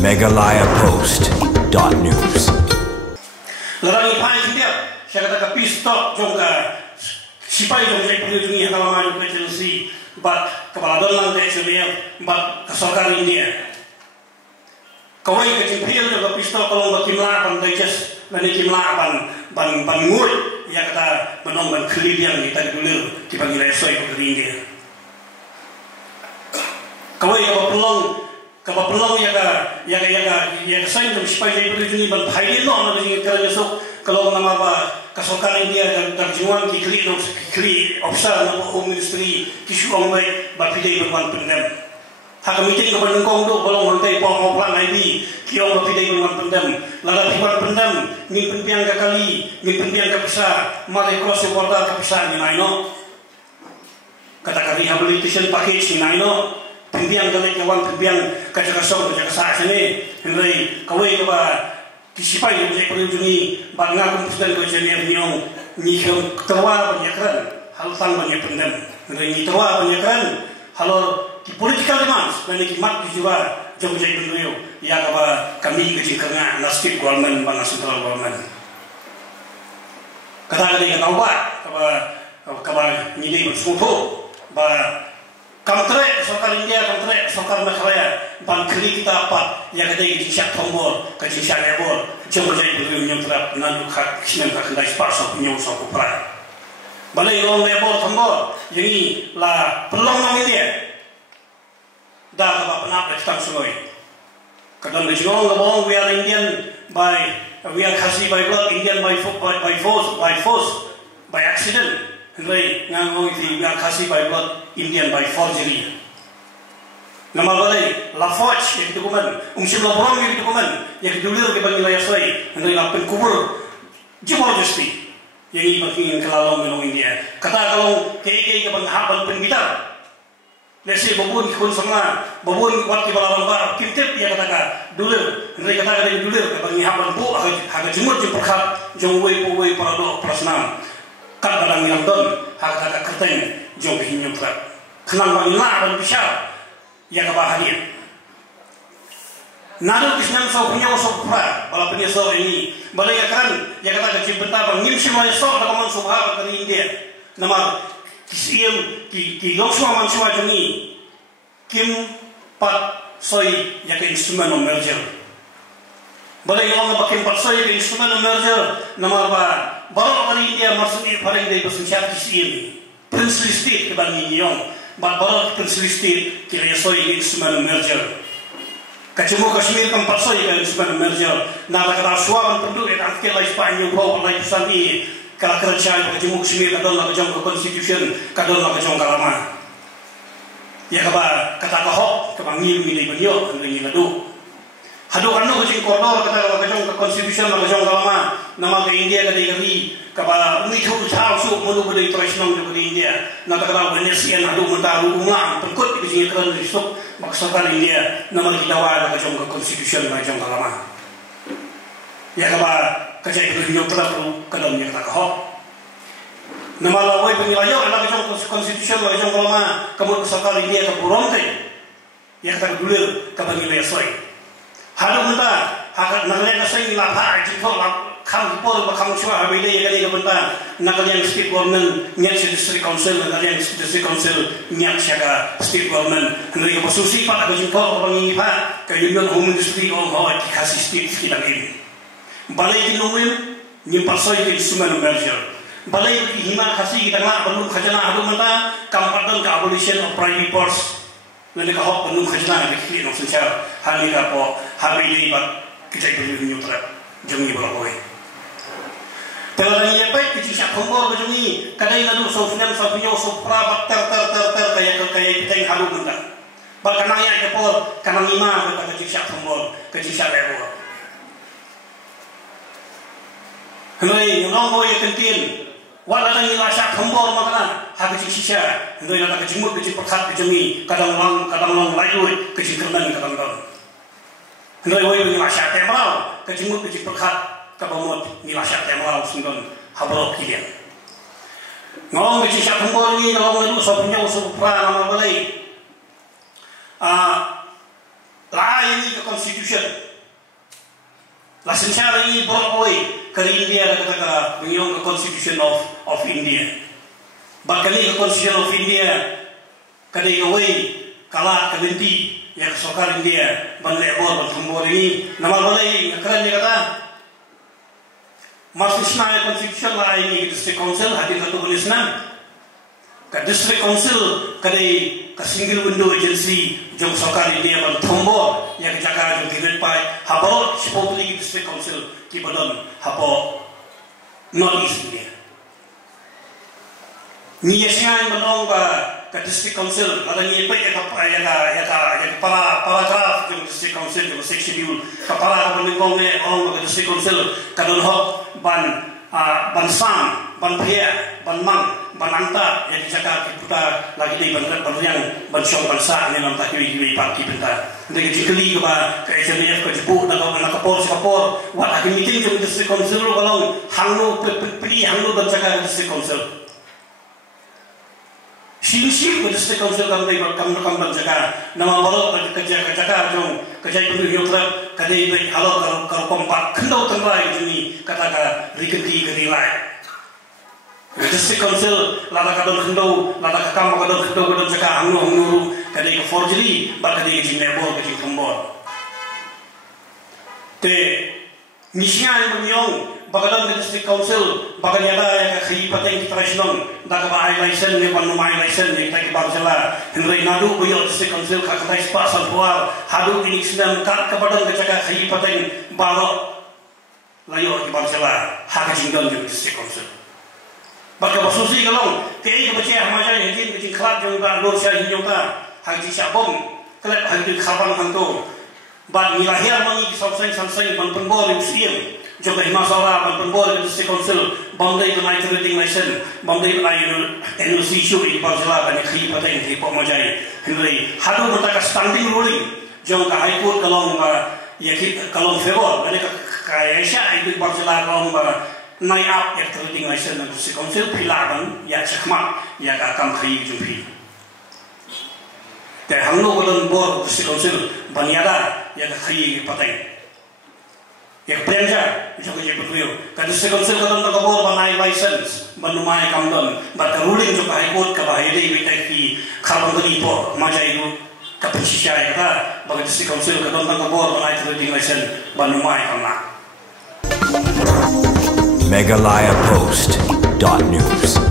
megalayapost.news. Larang ipai dia, saya kata pistol jongka, sipai jong saya perlu jungi kalau maju ke Chelsea, bat kepala dolang dari Chelsea, bat kesokan India. Kau ini kecimpil juga pistol kalau bat kimla pan digest, nanti kimla ban ngut, ya kata benong ban kelip yang kita dulu dipanggil esoi ke India. Kau ini kalau pelong ya saya itu supaya saya berdiri ban hai no na berdiri kerja besok kalau nama apa kesokan India dan jualan kikli officer nama home ministry kisu orang baik bapidai berwan pendem hak meeting ke Bandung do bolong hantai pong oplang ID kiong bapidai berwan pendem lada berwan pendem ngin penpiang ke kali ngin penpiang ke besar mari cross border ke besar ni naino kata rehabilitation package ni naino pembiang kali kawan pembiang kaca kasong kaca kasar sini henry kawai kaba disipai yang saya perlu jungi bangga kumpuskan kau jadi niong niong terwa banyakran hal tang banyak pendem henry ni terwa banyakran halo di political demands dan di mat di jiwa jom jadi penduduk ya kaba kami kejengkernya nasib government bangga central government kata kali kata kaba ni bersuatu ba kamtre sokar India kamtre sokar Meghalaya ban kri kita apa yang ada di Syak Tombor ke Syak Lebor jumlah jadi beliau terap nanu hak kismen hak kendai spasok punya usaha kupra balai long Lebor Tombor jadi lah pelong nama India dah apa penap letang sungai kadang di Jong ngomong we are Indian we are Khasi by blood Indian by force by accident Henry ngangong itu yang kasih by blood Indian by forgery. Nama balai la forge yang dokumen, umsim laporan yang dokumen yang didulir ke bagi layar saya. Henry lapen kubur jumlah justi yang ini bagi kelalong menong India. Kata kalau kei ke bagi hapan penbitar. Lesi babun kun sama babun kuat ke balang bar kimtip yang kata dulir. Henry kata dulir ke bagi hapan bu agak jemur jemperkat jongwei puwei parado prasnam. Kan dalam yang don hak kerteng jom hinyum prat kenang bagi nak dan bisa ya kebahagiaan nadu kisnam so punya so prat bala punya so ini balai kan ya kata kecil betapa ngim semua so ada kaman subha dari India nama kisiem ki lokswa mansua joni kim pat soi ya ke instrumen merger balai yang pakai pat soi ke instrumen merger nama apa baru dari India maksudnya paling dari bersenjata ini princely state kebangin yang baru princely state kira soi instrumen merger kacung Kashmir kan pasoi kan instrumen merger nama kata suawan penduduk yang akhir lagi Spanyol bawa lagi santi kalau kerja kacung Kashmir kadang nak kacung ke constitution kadang nak kacung kalama ya kata kahok kebangin ini beliau ini ladu hadu kanu kecing kotor kata kacung ke constitution nak kacung kalama nama ke India ke negeri kaba mitu tahu su mulu budai tradisional juga di India nata kata Venesian hadu mentah rumah pengkut di sini keren risuk maksudkan India nama kita wala kacung ke constitution kacung kalama ya kaba kacung itu hidup terlalu kadangnya kata kahok nama lawai pengilayo ada kacung constitution kacung kalama kamu kesakal India ke Buronte ya kata gulir kebangilah soy hadu mentah hak nalai kasih lapar jempol kamu pol kamu cuma habis ini kali kebentar nak kalian state government nyat district council kalian district council nyat siaga state government hendak ke posisi pak aku jempol orang ini pak ke union home industry orang hawa dikasih state kita ini balai di nomor nyimpan soy ke instrumen merger balai di hima kasih kita nak belum khazanah hadu mentah kampatan ke abolition of private ports nanti kahok belum khazanah dikili nong secara hari apa habis ini pak kita beri nyutra jangan berlaku. Kalau yang baik kecil Syak Tombor macam ni, kadang ada sofian so prabat ter kayak kita yang halu benda. Bahkan ayat kepor, kanang lima kata kecil Syak Tombor, kecil Syak Lebor. Henry, orang boy kentin, walau ada nilai Syak Tombor makna, hak kecil sisa, Henry ada kecil mut kecil perkat kecil ni, kadang long layu kecil kerban kadang long. Henry boy nilai Syak Tombor, kecil mut kecil perkat. Kabamot nila Syak Tombor sundon habrok kilian. Ngomong kecil Syak Tombor ni ngomong itu sopinya usuk pra nama balai. Lah ini ke constitution. La secara ini boleh ke India kata menyong ke constitution of India. Bahkan ini ke constitution of India kadai kawai kalah kebenti yang sokar India banlebor bantumbor ini nama boleh keren dia kata masisna constitution lah ini district council hadir satu bunisna ke district council kadai ke single window agency jong sokar India bantumbor yang jaga jong kirit pai habor sepuluh district council ki badon hapo north east India ni yasian banong ba ke district council ada ni pe ya paragraf jong district council jong section kepala peningkong ne orang ke district council kadon hok ban sang ban pria ban mang ban anta yang dijaga kita lagi di ban yang ban syong ban sa ni nam tak wi parti benta de jikeli ke ba ke SNF ke jepu na kapor wat lagi meeting jong district council kalau hangno pri hangno ban jaga district council Sini ke district council kami jaga nama baru kerja jong kerja penuh yotra kadai baik halo kalau kompak kendau terai ini kata rikenti kerilai district council lada kadon kendau lada kakam kadon jaga hangnu kadai ke forgery bak kadai ke jinebor ke jingkembor te nisnya menyong bagaimana district council bagaimana yang kaki pateng kita rasional dah kebai license ni panu mai license ni kita bangsala Henry Nadu boyo district council kakai spa santuar hadu ini sedang kat kepada kejaga kaki pateng balo layo di bangsala hak jingdon di district council bagaimana basusi kalau kei kebaca macam hejin kecil kelab jong dan lor sia hinyota hak ji syabong kelab hak di khabang hantu bad milahir mangi samsai ban penbor museum juga masalah ban penbor district council bandai benai trading license bandai benai NOC issue di Bangsala ban khi pateng di pomajai Henry hadu bertaka standing ruling jong ka high court kalau kalau favor ban ka Asia itu Bangsala kalau naik up ya trading license district council pilaban ya cekmat ya ka kam khi jumpi te hangno golon bor district council baniada ya ka khi pateng yang belanja juga jadi betul. Kalau sekolah kalau tak kabur banai license, banumai kamdon, bat ruling juga high court ke bahaya di BTK kalau beripo majai itu kapasitas kita bagi sekolah kalau tak kabur banai trading license, banumai kamna. Megalayapost.news